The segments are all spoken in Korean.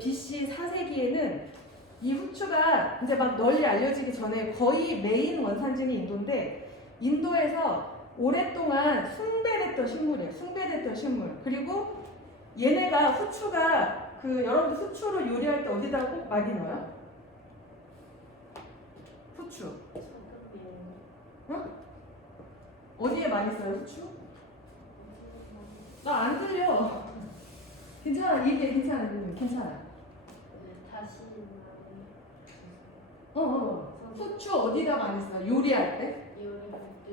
BC 4세기에는 이 후추가 이제 막 널리 알려지기 전에 거의 메인 원산지는 인도인데 인도에서 오랫동안 숭배됐던 식물이에요. 숭배됐던 식물. 그리고 얘네가 후추가 여러분들 후추로 요리할 때 어디다 꼭 많이 넣어요? 후추. 응? 어디에 많이 써요 후추? 나 안 들려. 괜찮아. 얘기해. 괜찮아. 괜찮아. 다시 후추 어디다 많이 써? 요리할 때? 요리할 때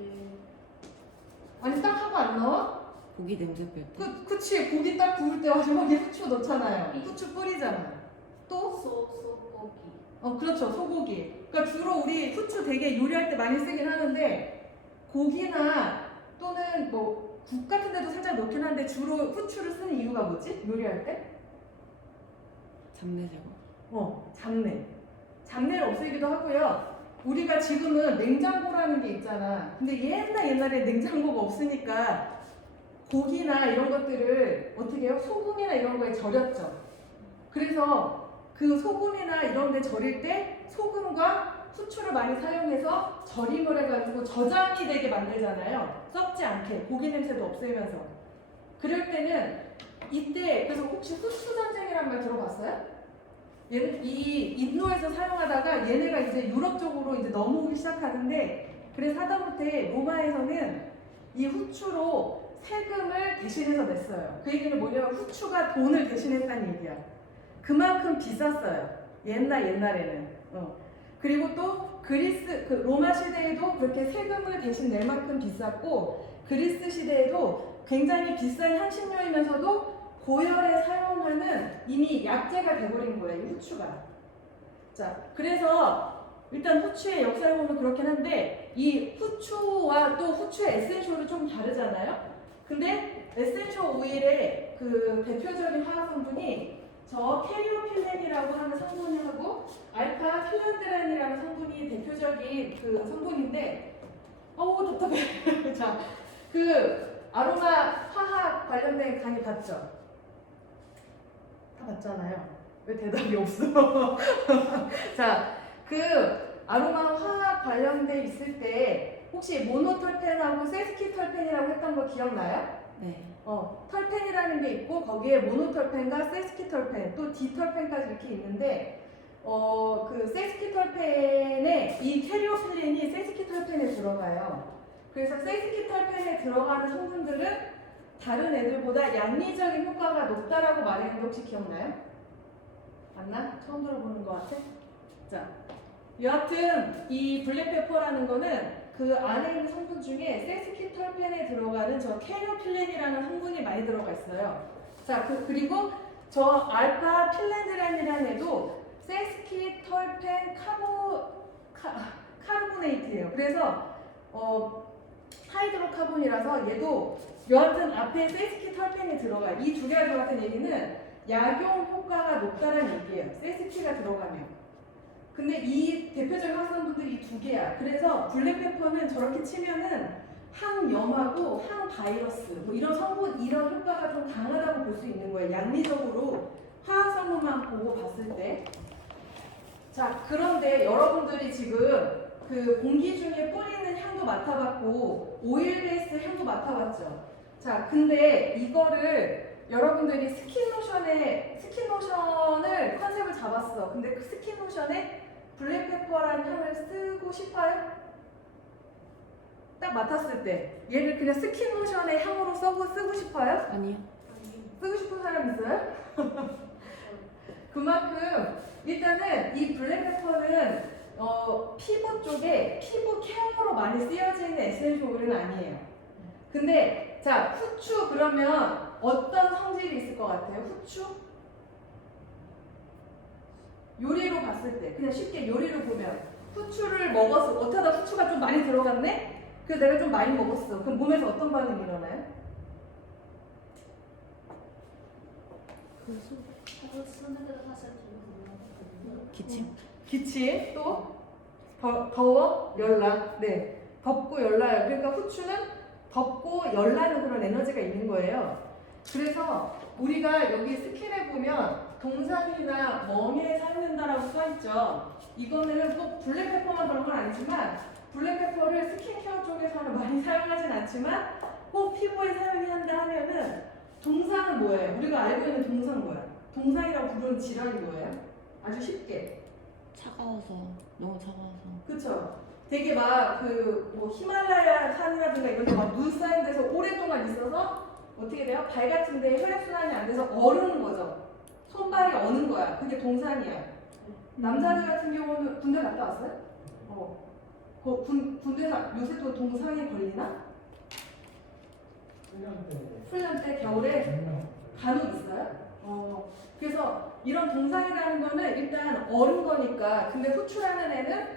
아니 딱 하고 안 넣어? 고기 냄새 뺄 때. 그치. 고기 딱 구울 때 마지막에 후추 넣잖아요. 후추 뿌리잖아. 또? 소고기. 그렇죠. 소고기. 그러니까 주로 우리 후추 되게 요리할 때 많이 쓰긴 하는데 고기나 또는 뭐 국 같은 데도 살짝 넣긴 하는데 주로 후추를 쓰는 이유가 뭐지? 요리할 때? 잡내 제거. 잡내. 잡내를 없애기도 하고요. 우리가 지금은 냉장고라는 게 있잖아. 근데 옛날에 냉장고가 없으니까 고기나 이런 것들을 어떻게 해요? 소금이나 이런 거에 절였죠. 그래서 그 소금이나 이런 데 절일 때 소금과 후추를 많이 사용해서 절임을 해가지고 저장이 되게 만들잖아요. 썩지 않게 고기 냄새도 없애면서. 그럴 때는 이때 그래서 혹시 후추 전쟁이란 말 들어봤어요? 이 인도에서 사용하다가 얘네가 이제 유럽 쪽으로 이제 넘어오기 시작하는데 그래서 하다못해 로마에서는 이 후추로 세금을 대신해서 냈어요. 그 얘기는 뭐냐면 후추가 돈을 대신했다는 얘기야. 그만큼 비쌌어요. 옛날에는. 그리고 또 로마 시대에도 그렇게 세금을 대신 낼 만큼 비쌌고 그리스 시대에도 굉장히 비싼 향신료이면서도 고열에 사용하는 이미 약재가 돼버린 거예요. 이 후추가. 자, 그래서 일단 후추의 역사를 보면 그렇긴 한데 이 후추와 또 후추의 에센셜은 좀 다르잖아요. 근데 에센셜 오일의 그 대표적인 화학 성분이 저 캐리오필렌이라고 하는 성분하고 알파 필란드란이라는 성분이 대표적인 그 성분인데 답답해. 자, 그 아로마 화학 관련된 강의 봤죠? 다 봤잖아요. 왜 대답이 없어? 자, 그 아로마 화학 관련돼 있을 때 혹시 모노털펜하고 세스키털펜이라고 했던 거 기억나요? 네. 털펜이라는 게 있고 거기에 모노털펜과 세스키털펜 또 디털펜까지 이렇게 있는데 그 세스키털펜에 이 캐리오필렌이 세스키털펜에 들어가요. 그래서 세스키털펜에 들어가는 성분들은 다른 애들보다 양리적인 효과가 높다라고 말했는데 혹시 기억나요? 맞나? 처음 들어보는 것 같아? 자, 여하튼 이 블랙페퍼라는 거는 그 안에 있는 성분 중에 세스키털펜에 들어가는 저 캐리오필렌이라는 성분이 많이 들어가 있어요. 자, 그리고 저 알파 필렌드란이라는 애도 세스키털펜 카르보네이트예요. 그래서 하이드로카본이라서 얘도 여하튼 앞에 세스키털펜이 들어가요. 이 두 개가 들어갔던 얘기는 약용 효과가 높다는 얘기예요. 세스키가 들어가면. 근데 이 대표적인 화학성분들이 이 두 개야. 그래서 블랙페퍼는 저렇게 치면은 항염하고 항바이러스 뭐 이런 성분 이런 효과가 좀 강하다고 볼 수 있는 거예요. 양리적으로 화학성분만 보고 봤을 때. 자, 그런데 여러분들이 지금 그 공기 중에 뿌리는 향도 맡아봤고 오일 베이스 향도 맡아봤죠. 자, 근데 이거를 여러분들이 스킨로션을 컨셉을 잡았어. 근데 그 스킨로션에 블랙페퍼라는 향을 쓰고 싶어요? 딱 맡았을 때 얘를 그냥 스킨로션의 향으로 쓰고 싶어요? 아니요. 쓰고 싶은 사람 있어요? 그만큼 일단은 이 블랙페퍼는 피부 쪽에 피부 케어로 많이 쓰여지는 에센셜 오일은 아니에요. 근데 자, 후추 그러면 어떤 성질이 있을 것 같아요? 후추? 요리로 봤을 때 그냥 쉽게 요리로 보면 후추를 먹었어. 어쩌다 후추가 좀 많이 들어갔네? 그래서 내가 좀 많이 먹었어. 그럼 몸에서 어떤 반응이 일어나요? 기침 또 더워 열나. 네, 덥고 열나요. 그러니까 후추는 덥고 열나는 그런 에너지가 있는 거예요. 그래서 우리가 여기 스킨에 보면 동상이나 멍에 사용된다라고 써있죠. 이거는 꼭 블랙페퍼만 그런 건 아니지만 블랙페퍼를 스킨케어 쪽에서는 많이 사용하진 않지만 꼭 피부에 사용해야 한다 하면은 동상은 뭐예요? 우리가 알고 있는 동상 뭐야? 동상이라고 부르는 질환이 뭐예요? 아주 쉽게. 차가워서 너무 차가워서. 그쵸? 되게 막 그 뭐 히말라야 산이라든가 이런 데 막 눈 쌓인 데서 오랫동안 있어서 어떻게 돼요? 발 같은 데 혈액순환이 안 돼서 얼는 거죠. 손발이 어는 거야. 그게 동상이야. 남자들 같은 경우는 군대 갔다 왔어요? 군대에서 요새 또 동상에 걸리나? 훈련 때 겨울에 간혹 있어요? 그래서 이런 동상이라는 거는 일단 얼은 거니까 근데 후출하는 애는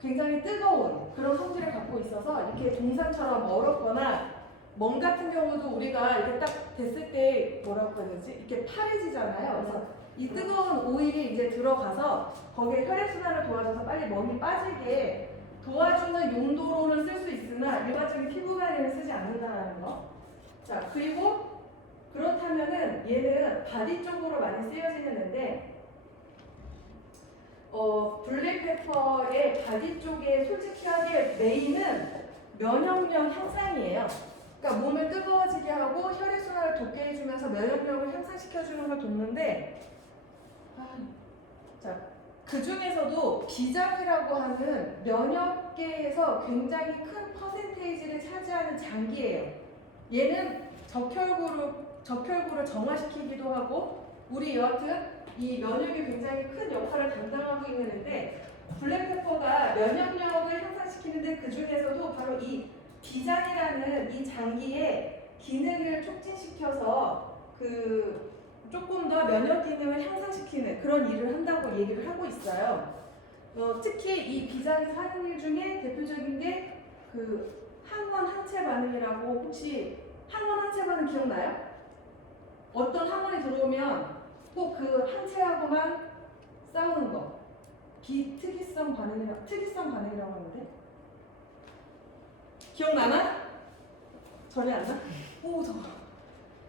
굉장히 뜨거운 그런 성질을 갖고 있어서 이렇게 동상처럼 얼었거나 멍 같은 경우도 우리가 이렇게 딱 됐을 때 뭐라고 해야 되지? 이렇게 파래지잖아요. 그래서 이 뜨거운 오일이 이제 들어가서 거기에 혈액순환을 도와줘서 빨리 멍이 빠지게 도와주는 용도로는 쓸 수 있으나 일반적인 피부 관리는 쓰지 않는다는 거. 자, 그리고 그렇다면은 얘는 바디 쪽으로 많이 쓰여지는 애인데 블랙페퍼의 바디 쪽에 솔직히 하게 메인은 면역력 향상이에요. 그러니까 몸을 뜨거워지게 하고 혈액순환을 돕게 해주면서 면역력을 향상시켜주는 걸 돕는데 자, 그 중에서도 비장이라고 하는 면역계에서 굉장히 큰 퍼센테이지를 차지하는 장기예요. 얘는 적혈구를 정화시키기도 하고 우리 여하튼 이 면역이 굉장히 큰 역할을 담당하고 있는데 블랙페퍼가 면역력을 향상시키는데 그 중에서도 바로 이 비장이라는 이 장기의 기능을 촉진시켜서 그 조금 더 면역 기능을 향상시키는 그런 일을 한다고 얘기를 하고 있어요. 특히 이 비장이 하는 일 중에 대표적인 게 그 항원 항체 반응이라고 혹시 항원 항체 반응 기억나요? 어떤 항원이 들어오면 꼭 그 항체하고만 싸우는 거. 비특이성 반응이라고 하는데 기억나나? 전혀 안 나? 오 더워.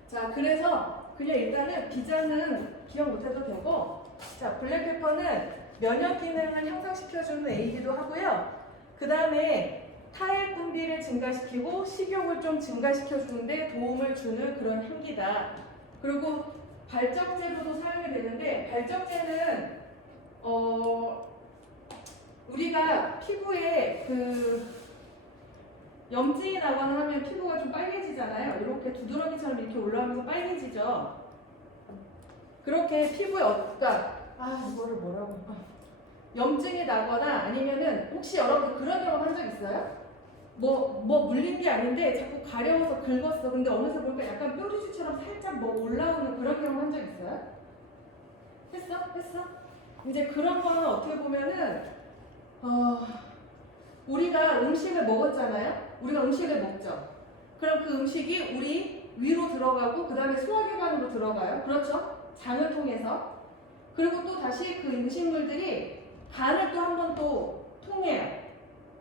자 그래서 그냥 일단은 비장은 기억 못해도 되고 자 블랙페퍼는 면역 기능을 향상시켜주는 A이기도 하고요. 그 다음에 타액 분비를 증가시키고 식욕을 좀 증가시켜주는데 도움을 주는 그런 향기다. 그리고 발적제로도 사용이 되는데 발적제는 우리가 피부에 그 염증이 나거나 하면 피부가 좀 빨개지잖아요. 이렇게 두드러기처럼 이렇게 올라오면서 빨개지죠. 그렇게 피부에 그러니까 이거를 뭐라고 염증이 나거나 아니면은 혹시 여러분 그런 경험 한 적 있어요? 뭐 물린 게 아닌데 자꾸 가려워서 긁었어. 근데 어느새 보니까 약간 뾰루지처럼 살짝 뭐 올라오는 그런 경험 한 적 있어요? 했어? 이제 그런 거는 어떻게 보면은 우리가 음식을 먹었잖아요. 우리가 음식을 먹죠. 그럼 그 음식이 우리 위로 들어가고 그 다음에 소화기관으로 들어가요. 그렇죠? 장을 통해서. 그리고 또 다시 그 음식물들이 간을 또 한 번 또 통해요.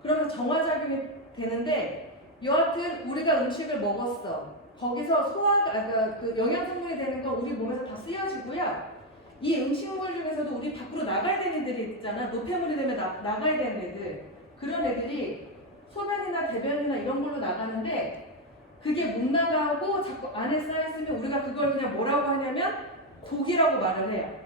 그러면서 정화작용이 되는데 여하튼 우리가 음식을 먹었어. 거기서 그 영양성분이 되는 건 우리 몸에서 다 쓰여지고요. 이 음식물 중에서도 우리 밖으로 나가야 되는 애들이 있잖아. 노폐물이 되면 나가야 되는 애들. 그런 애들이 소변이나 대변이나 이런 걸로 나가는데 그게 못 나가고 자꾸 안에 쌓여있으면 우리가 그걸 그냥 뭐라고 하냐면 독이라고 말을 해요.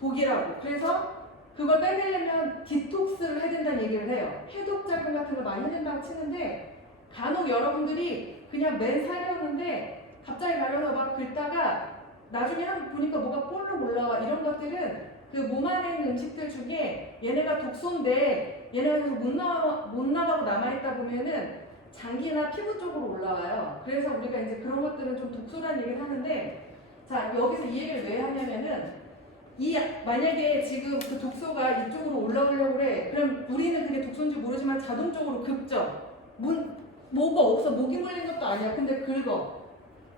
독이라고. 그래서 그걸 빼내려면 디톡스를 해야 된다는 얘기를 해요. 해독작용 같은 걸 많이 해야 된다고 치는데 간혹 여러분들이 그냥 맨 살이었는데 갑자기 가려서 막 긁다가 나중에 보니까 뭐가 볼록 올라와. 이런 것들은 그 몸 안에 있는 음식들 중에 얘네가 독소인데 얘네가 계속 못 나가고 남아있다 보면은 장기나 피부 쪽으로 올라와요. 그래서 우리가 이제 그런 것들은 좀 독소라는 얘기를 하는데 자 여기서 이 얘기를 왜 하냐면은 만약에 지금 그 독소가 이쪽으로 올라오려고 그래. 그럼 우리는 그게 독소인지 모르지만 자동적으로 긁죠. 뭐가 없어. 모기 물린 것도 아니야. 근데 긁어.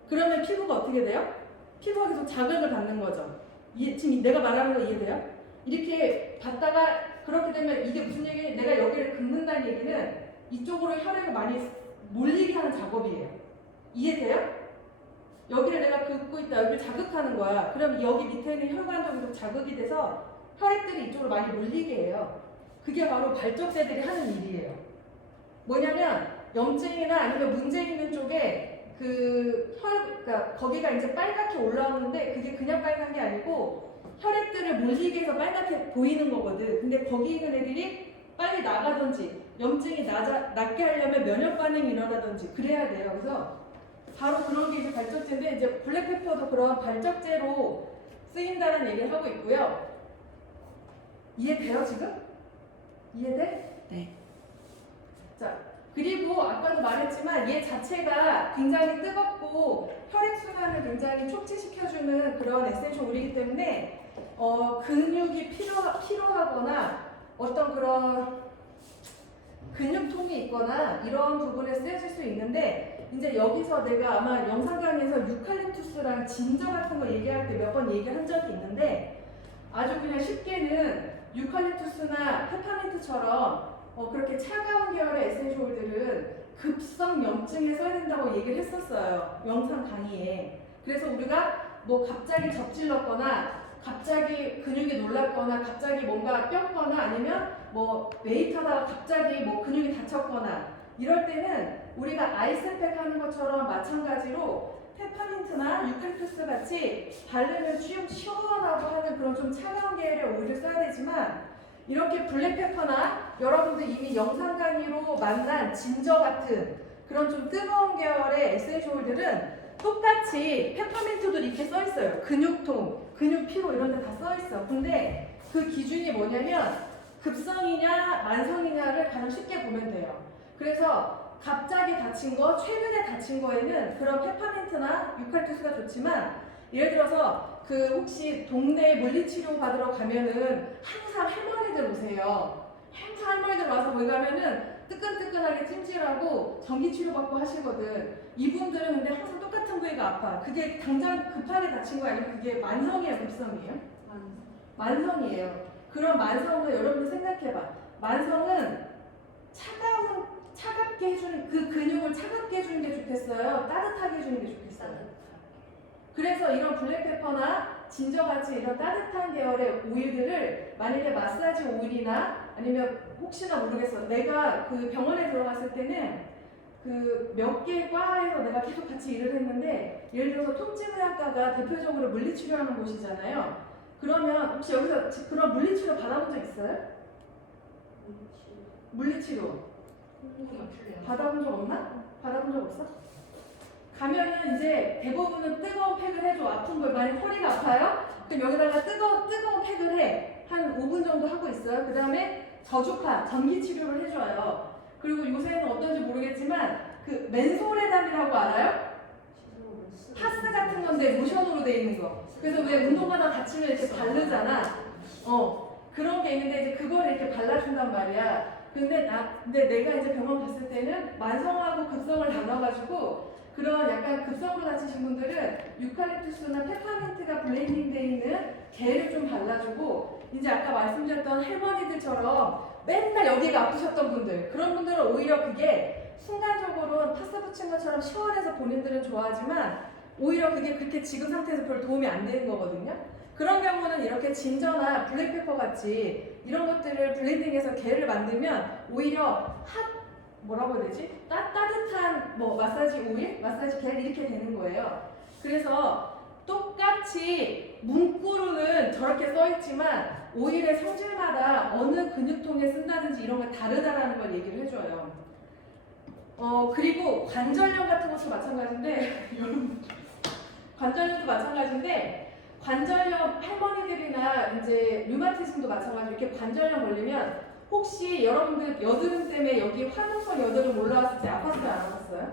그러면 피부가 어떻게 돼요? 피부가 계속 자극을 받는 거죠. 지금 내가 말하는 거 이해돼요? 이렇게 받다가 그렇게 되면 이게 무슨 얘기냐? 내가 여기를 긁는다는 얘기는 이쪽으로 혈액을 많이 몰리게 하는 작업이에요. 이해돼요? 여기를 내가 긋고 있다. 여기를 자극하는 거야. 그럼 여기 밑에 있는 혈관도 계속 자극이 돼서 혈액들이 이쪽으로 많이 몰리게 해요. 그게 바로 발적제들이 하는 일이에요. 뭐냐면 염증이나 아니면 문제 있는 쪽에 그러니까 거기가 이제 빨갛게 올라오는데 그게 그냥 빨간 게 아니고 혈액들을 몰리게 해서 빨갛게 보이는 거거든. 근데 거기 있는 애들이 빨리 나가든지 염증이 낫게 하려면 면역 반응이 일어나든지 그래야 돼요. 그래서 바로 그런 게 이제 발적제인데 이제 블랙페퍼도 그런 발적제로 쓰인다는 얘기를 하고 있고요. 이해돼요 지금? 이해돼? 네. 자, 그리고 아까도 말했지만 얘 자체가 굉장히 뜨겁고 혈액순환을 굉장히 촉진시켜주는 그런 에센셜 오일이기 때문에 근육이 피로하거나 어떤 그런 근육통이 있거나 이런 부분에 쓰여질 수 있는데 이제 여기서 내가 아마 영상 강의에서 유칼립투스랑 진저 같은 거 얘기할 때 몇 번 얘기한 적이 있는데 아주 그냥 쉽게는 유칼립투스나 페퍼민트처럼 그렇게 차가운 계열의 에센셜 오일들은 급성 염증에 써야 된다고 얘기를 했었어요. 영상 강의에. 그래서 우리가 뭐 갑자기 접질렀거나 갑자기 근육이 놀랐거나 갑자기 뭔가 꼈거나 아니면 뭐 웨이트하다가 갑자기 뭐 근육이 다쳤거나 이럴 때는 우리가 아이스팩 하는 것처럼 마찬가지로 페퍼민트나 유칼립투스 같이 바르면 좀 시원하고 하는 그런 좀 차가운 계열의 오일을 써야 되지만 이렇게 블랙페퍼나 여러분들 이미 영상 강의로 만난 진저 같은 그런 좀 뜨거운 계열의 에센셜 오일들은 똑같이 페퍼민트도 이렇게 써 있어요. 근육통, 근육 피로 이런 데 다 써 있어. 근데 그 기준이 뭐냐면 급성이냐 만성이냐를 가장 쉽게 보면 돼요. 그래서 갑자기 다친 거, 최근에 다친 거에는 그런 페퍼민트나 유칼립투스가 좋지만 예를 들어서 혹시 동네 물리치료 받으러 가면은 항상 할머니들 오세요. 항상 할머니들 와서 거기 가면은 뜨끈뜨끈하게 찜질하고 전기치료 받고 하시거든. 이분들은 근데 항상 똑같은 부위가 아파. 그게 당장 급하게 다친 거 아니면 그게 만성이에요, 급성이에요? 만성이에요. 그런 만성을 여러분들 생각해봐. 만성은 차갑게 해주는 그 근육을 차갑게 해주는 게 좋겠어요? 따뜻하게 해주는 게 좋겠어요? 그래서 이런 블랙페퍼나 진저같이 이런 따뜻한 계열의 오일들을 만약에 마사지 오일이나 아니면 혹시나 모르겠어. 내가 그 병원에 들어갔을 때는 그 몇 개 과에서 내가 계속 같이 일을 했는데 예를 들어서 통증의학과가 대표적으로 물리치료하는 곳이잖아요. 그러면 혹시 여기서 그런 물리치료 받아본 적 있어요? 물리치료 받아본 적 없나? 받아본 적 없어? 가면은 이제 대부분은 뜨거운 팩을 해줘. 아픈 걸 만약 허리가 아파요? 그럼 여기다가 뜨거운 팩을 해. 한 5분 정도 하고 있어요. 그 다음에 저주파, 전기 치료를 해줘요. 그리고 요새는 어떤지 모르겠지만 그 맨소레담이라고 알아요? 파스 같은 건데 로션으로 돼 있는 거. 그래서 왜 운동하다 다치면 이렇게 바르잖아. 그런 게 있는데 이제 그걸 이렇게 발라준단 말이야. 근데 내가 이제 병원 갔을 때는 만성하고 급성을 나눠가지고 그런 약간 급성으로 다치신 분들은 유칼립투스나 페퍼민트가 블렌딩 돼 있는 겔을 좀 발라주고 이제 아까 말씀드렸던 할머니들처럼 맨날 여기가 아프셨던 분들 그런 분들은 오히려 그게 순간적으로 파스 붙인 것처럼 시원해서 본인들은 좋아하지만 오히려 그게 그렇게 지금 상태에서 별 도움이 안 되는 거거든요. 그런 경우는 이렇게 진저나 블랙페퍼 같이 이런 것들을 블렌딩해서 겔을 만들면 오히려 뭐라고 해야 되지? 따뜻한 뭐 마사지 오일, 마사지 겔 이렇게 되는 거예요. 그래서 똑같이 문구로는 저렇게 써있지만 오일의 성질마다 어느 근육통에 쓴다든지 이런 게 다르다라는 걸 얘기를 해줘요. 그리고 관절염 같은 것도 마찬가지인데 관절염도 마찬가지인데 관절염 할머니들이나 이제 류마티즘도 마찬가지로 이렇게 관절염 걸리면 혹시 여러분들 여드름 때문에 여기 화농성 여드름 올라왔을 때 아팠어요? 안 아팠어요?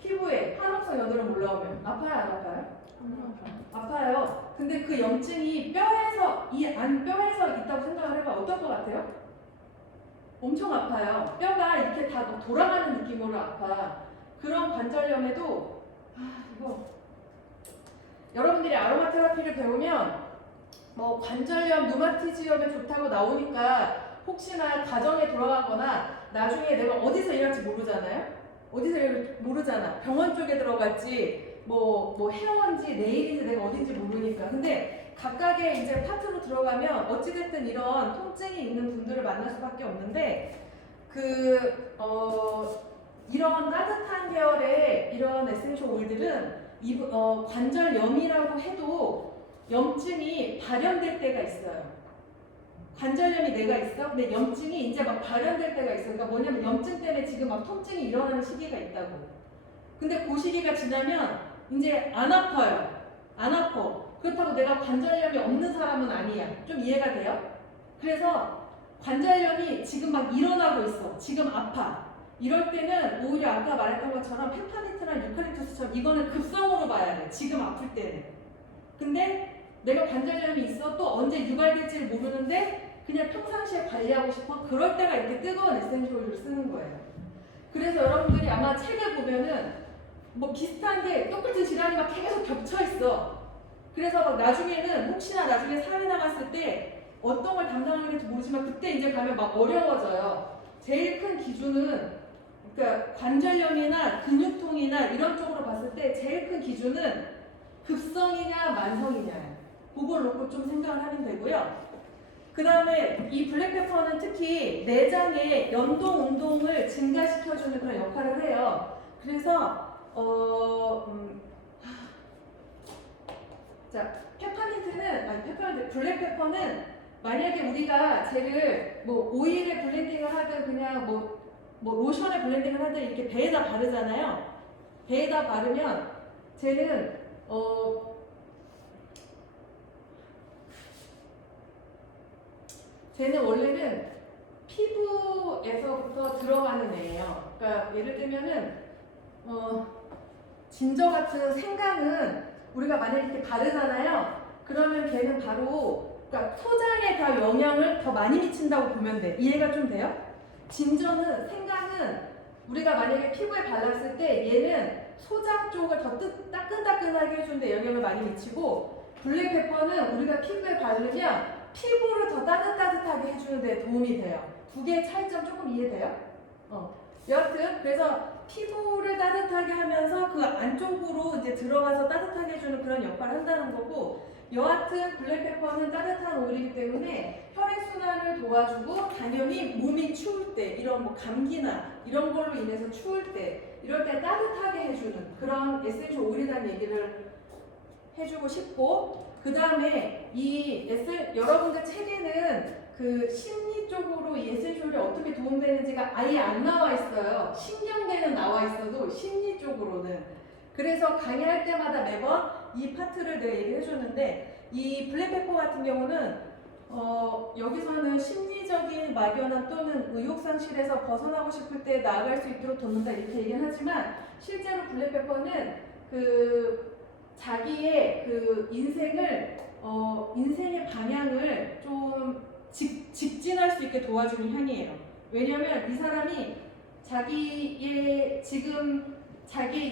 피부에 화농성 여드름 올라오면 아파요? 안 아파요? 아파요. 근데 그 염증이 뼈에서 뼈에서 있다고 생각을 해봐. 어떨 것 같아요? 엄청 아파요. 뼈가 이렇게 다 돌아가는 느낌으로 아파. 그런 관절염에도 이거 여러분들이 아로마 테라피를 배우면 뭐 관절염, 류마티즘에 좋다고 나오니까 혹시나 가정에 돌아가거나 나중에 내가 어디서 일할지 모르잖아요. 어디서 일할지 모르잖아. 병원 쪽에 들어갈지 뭐 헤어인지 네일인지 내가 어딘지 모르니까. 근데 각각의 이제 파트로 들어가면 어찌됐든 이런 통증이 있는 분들을 만날 수밖에 없는데 이런 따뜻한 계열의 이런 에센셜 오일들은 관절염이라고 해도 염증이 발현될 때가 있어요. 관절염이 내가 있어? 근데 염증이 이제 막 발현될 때가 있어. 그러니까 뭐냐면 염증 때문에 지금 막 통증이 일어나는 시기가 있다고. 근데 그 시기가 지나면 이제 안 아파요. 안 아파. 그렇다고 내가 관절염이 없는 사람은 아니야. 좀 이해가 돼요? 그래서 관절염이 지금 막 일어나고 있어. 지금 아파. 이럴 때는 오히려 아까 말했던 것처럼 페파니트나 유칼립투스처럼 이거는 급성으로 봐야 돼. 지금 아플 때는. 근데 내가 관절염이 있어. 또 언제 유발될지를 모르는데 그냥 평상시에 관리하고 싶어. 그럴 때가 이렇게 뜨거운 에센셜 오일을 쓰는 거예요. 그래서 여러분들이 아마 책을 보면은 뭐 비슷한데 똑같은 질환이 막 계속 겹쳐 있어. 그래서 막 나중에는 혹시나 나중에 사회 나갔을 때 어떤 걸 담당하게 될지 모르지만 그때 이제 가면 막 어려워져요. 제일 큰 기준은 그러니까 관절염이나 근육통이나 이런 쪽으로 봤을 때 제일 큰 기준은 급성이냐 만성이냐. 그걸 놓고 좀 생각을 하면 되고요. 그 다음에 이 블랙페퍼는 특히 내장의 연동 운동을 증가시켜주는 그런 역할을 해요. 그래서 자, 블랙페퍼는 만약에 우리가 쟤를 뭐 오일에 블렌딩을 하든 그냥 뭐 로션에 블렌딩을 하든 이렇게 배에다 바르잖아요. 배에다 바르면 쟤는 쟤는 원래는 피부에서부터 들어가는 애예요. 그러니까 예를 들면은 진저 같은 생강은 우리가 만약에 이렇게 바르잖아요. 그러면 걔는 바로 그러니까 소장에 더 영향을 더 많이 미친다고 보면 돼. 이해가 좀 돼요? 생강은 우리가 만약에 피부에 발랐을 때 얘는 소장 쪽을 더 따끈따끈하게 해주는데 영향을 많이 미치고 블랙페퍼는 우리가 피부에 바르면 피부를 더 따뜻하게 해주는 데 도움이 돼요. 두 개의 차이점 조금 이해돼요? 여하튼 그래서 피부를 따뜻하게 하면서 그 안쪽으로 이제 들어가서 따뜻하게 해주는 그런 역할을 한다는 거고, 여하튼 블랙페퍼는 따뜻한 오일이기 때문에 혈액순환을 도와주고 당연히 몸이 추울 때 이런 뭐 감기나 이런 걸로 인해서 추울 때 이럴 때 따뜻하게 해주는 그런 에센셜 오일이라는 얘기를 해주고 싶고, 그 다음에 여러분들 책에는 그 심리 쪽으로 이 에센셜이 어떻게 도움되는지가 아예 안 나와 있어요. 신경계는 나와 있어도 심리 쪽으로는. 그래서 강의할 때마다 매번 이 파트를 내가 얘기해 줬는데, 이 블랙페퍼 같은 경우는 여기서는 심리적인 막연함 또는 의욕상실에서 벗어나고 싶을 때 나아갈 수 있도록 돕는다 이렇게 얘기는 하지만, 실제로 블랙페퍼는 자기의 인생의 방향을 좀 직진할 수 있게 도와주는 향이에요. 왜냐하면 이 사람이 자기의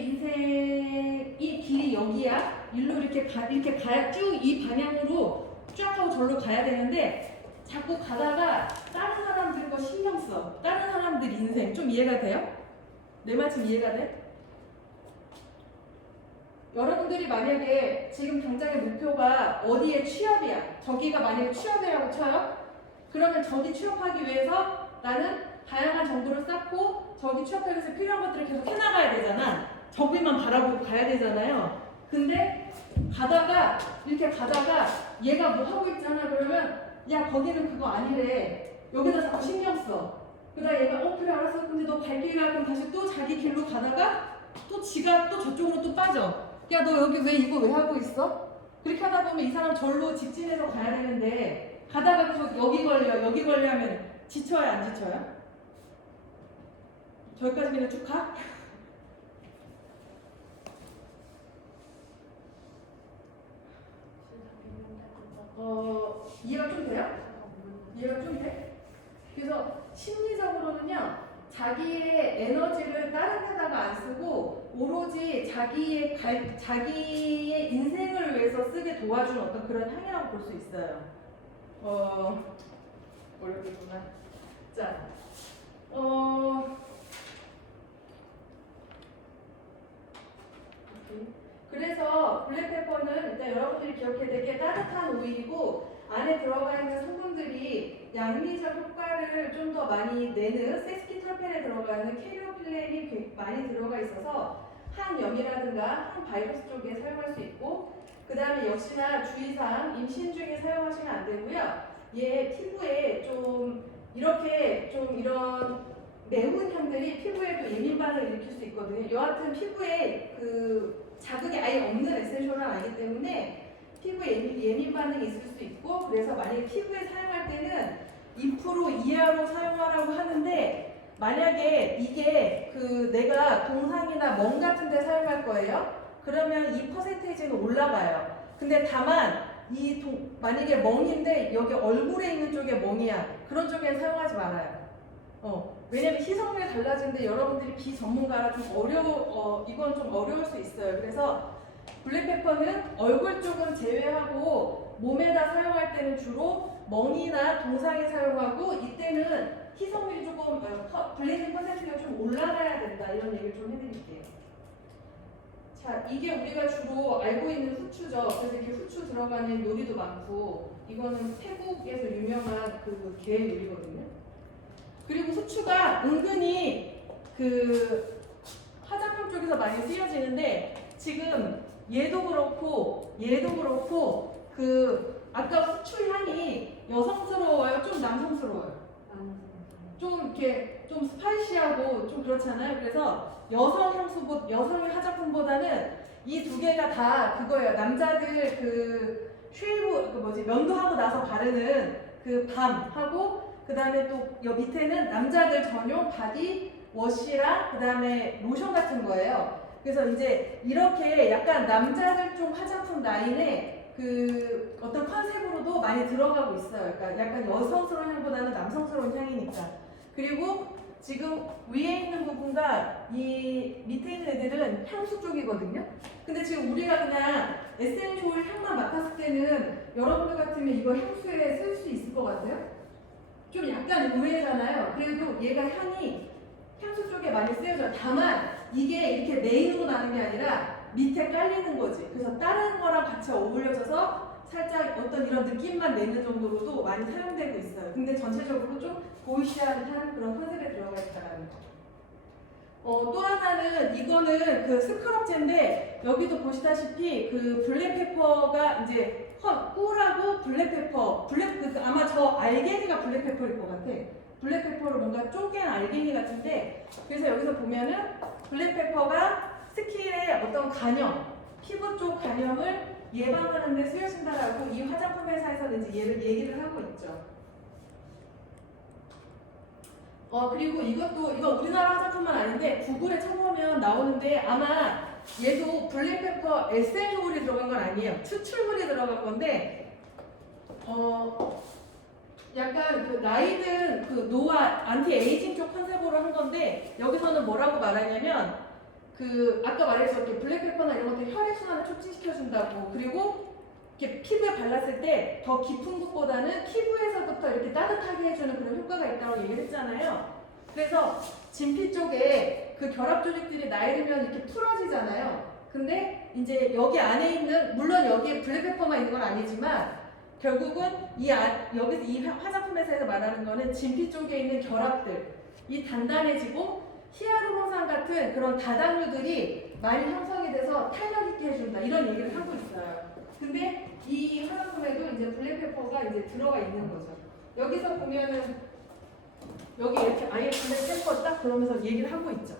인생이 길이 여기야. 일로 이렇게 가야 쭉 이 방향으로 쫙 하고 절로 가야 되는데 자꾸 가다가 다른 사람들 거 신경 써. 다른 사람들 인생 좀 이해가 돼요? 내 말 좀 이해가 돼? 여러분들이 만약에 지금 당장의 목표가 어디에 취업이야. 저기가 만약에 취업이라고 쳐요. 그러면 저기 취업하기 위해서 나는 다양한 정보를 쌓고 저기 취업하기 위해서 필요한 것들을 계속 해나가야 되잖아. 저기만 바라보고 가야 되잖아요. 근데 이렇게 가다가 얘가 뭐 하고 있잖아. 그러면 야 거기는 그거 아니래. 여기다 자꾸 신경 써. 그러다 얘가 그래 알았어. 근데 너 갈 길가 그럼 다시 또 자기 길로 가다가 또 지가 또 저쪽으로 또 빠져. 야 너 여기 이거 왜 하고 있어? 그렇게 하다 보면 이 사람 절로 직진해서 가야 되는데 가다가 계속 여기 걸려 하면 지쳐요 안 지쳐요? 저기까지 그냥 쭉 가? 이해가 좀 돼요? 이해가 좀 돼? 그래서 심리적으로는요, 자기의 에너지를 다른 데다가 안 쓰고 오로지 자기의 인생을 위해서 쓰게 도와주는 어떤 그런 향이라고 볼 수 있어요. 어렵겠구나. 자, 그래서 블랙페퍼는 일단 여러분들이 기억해야 될 게 따뜻한 오일이고 안에 들어가 있는 성분들이 양미적 효과를 좀 더 많이 내는 세스키털펜에 들어가는 캐리오필렌이 많이 들어가 있어서 항염이라든가 항바이러스 쪽에 사용할 수 있고 그 다음에 역시나 주의사항 임신 중에 사용하시면 안 되고요. 얘 피부에 좀 이렇게 좀 이런 매운 향들이 피부에도 예민 반응을 일으킬 수 있거든요. 여하튼 피부에 그 자극이 아예 없는 에센셜은 아니기 때문에 피부에 예민 반응이 있을 수 있고 그래서 만약에 피부에 사용할 때는 2% 이하로 사용하라고 하는데 만약에 이게 그 내가 동상이나 멍 같은 데 사용할 거예요. 그러면 이 퍼센테이지는 올라가요. 근데 다만 만약에 멍인데 여기 얼굴에 있는 쪽에 멍이야. 그런 쪽엔 사용하지 말아요. 왜냐면 희석률이 달라지는데 여러분들이 비전문가라 좀 이건 좀 어려울 수 있어요. 그래서 블랙페퍼는 얼굴 쪽은 제외하고 몸에다 사용할 때는 주로 멍이나 동상에 사용하고 이때는 희석률이 조금 블레이징 퍼센트가 좀 올라가야 된다 이런 얘기를 좀 해드릴게요. 자, 이게 우리가 주로 알고 있는 후추죠. 그래서 이렇게 후추 들어가는 요리도 많고 이거는 태국에서 유명한 그 게 요리거든요. 그리고 후추가 은근히 그 화장품 쪽에서 많이 쓰여지는데 지금 얘도 그렇고 그 아까 후추 향이 여성스러워요? 좀 남성스러워요? 좀 이렇게 좀 스파이시하고 좀 그렇잖아요. 그래서 여성의 화장품보다는 이 두 개가 다 그거예요. 남자들 그 쉐이브 면도하고 나서 바르는 그 밤하고 그 다음에 또 여 밑에는 남자들 전용 바디 워시랑 그 다음에 로션 같은 거예요. 그래서 이제 이렇게 약간 남자들 쪽 화장품 라인에 그 어떤 컨셉으로도 많이 들어가고 있어요. 그러니까 약간 여성스러운 향보다는 남성스러운 향이니까. 그리고 지금 위에 있는 부분과 이 밑에 있는 애들은 향수 쪽이거든요. 근데 지금 우리가 그냥 에센셜 향만 맡았을 때는 여러분들 같으면 이거 향수에 쓸 수 있을 것 같아요? 좀 약간 의외잖아요. 그래도 얘가 향이 향수 쪽에 많이 쓰여져요. 다만 이게 이렇게 메인으로 나는 게 아니라 밑에 깔리는 거지. 그래서 다른 거랑 같이 어울려져서 살짝 어떤 이런 느낌만 내는 정도로도 많이 사용되고 있어요. 근데 전체적으로 좀 보이시한 그런 컨셉에 들어가 있다라는 거. 또 하나는 이거는 그 스크럽제인데 여기도 보시다시피 그 블랙페퍼가 이제 꿀하고 블랙페퍼, 아마 저 알갱이가 블랙페퍼일 것 같아. 블랙페퍼를 뭔가 쪼갠 알갱이 같은데 그래서 여기서 보면은 블랙페퍼가 스킨의 어떤 간염, 피부 쪽 간염을 예방하는 데 쓰여진다라고 이 화장품 회사에서는 이제 얘기를 하고 있죠. 그리고 이거 우리나라 화장품만 아닌데 구글에 쳐보면 나오는데 아마 얘도 블랙페퍼 에센셜이 들어간 건 아니에요. 추출물이 들어간 건데 약간 그 나이든 그 노화 안티 에이징 쪽 컨셉으로 한 건데 여기서는 뭐라고 말하냐면 그 아까 말했었던 블랙페퍼나 이런 것들 혈액순환을 촉진시켜준다고 그리고 이렇게 피부에 발랐을 때 더 깊은 곳보다는 피부에서부터 이렇게 따뜻하게 해주는 그런 효과가 있다고 얘기를 했잖아요. 그래서 진피 쪽에 그 결합 조직들이 나이 들면 이렇게 풀어지잖아요. 근데 이제 여기 안에 있는 물론 여기에 블랙페퍼만 있는 건 아니지만 결국은 여기서 이 화장품에서 말하는 거는 진피 쪽에 있는 결합들이 단단해지고 히아루론산 같은 그런 다당류들이 많이 형성이 돼서 탄력 있게 해준다 이런 얘기를 하고 있어요. 근데 이 화장품에도 이제 블랙페퍼가 이제 들어가 있는 거죠. 여기서 보면은 여기 이렇게 아예 블랙페퍼 딱 그러면서 얘기를 하고 있죠.